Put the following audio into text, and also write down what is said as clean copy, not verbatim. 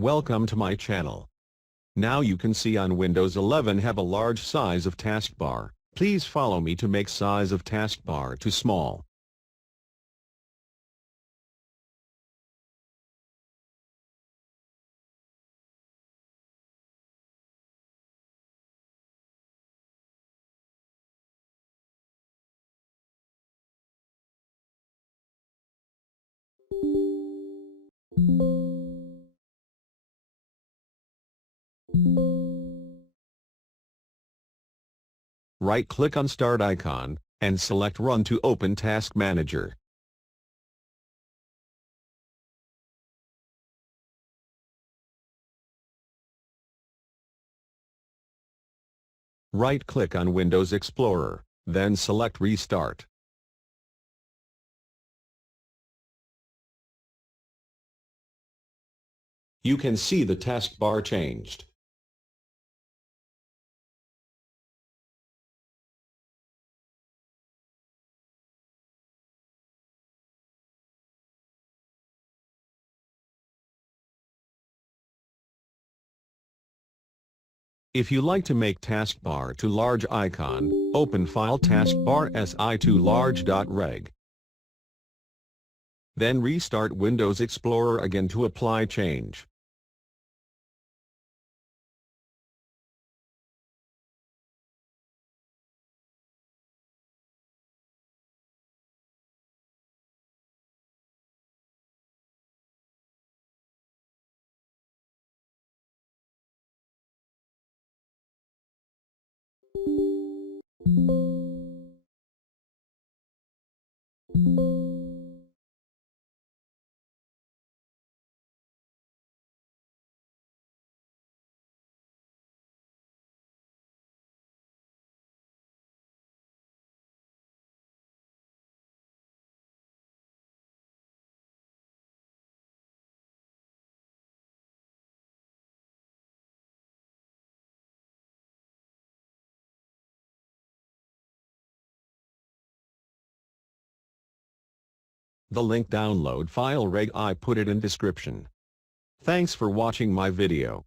Welcome to my channel. Now you can see on Windows 11 have a large size of taskbar. Please follow me to make size of taskbar to small. Right-click on Start icon, and select Run to open Task Manager. Right-click on Windows Explorer, then select Restart. You can see the taskbar changed. If you like to make taskbar to large icon, open File taskbarsi to large.reg. Then restart Windows Explorer again to apply change. The link download file reg I put it in description. Thanks for watching my video.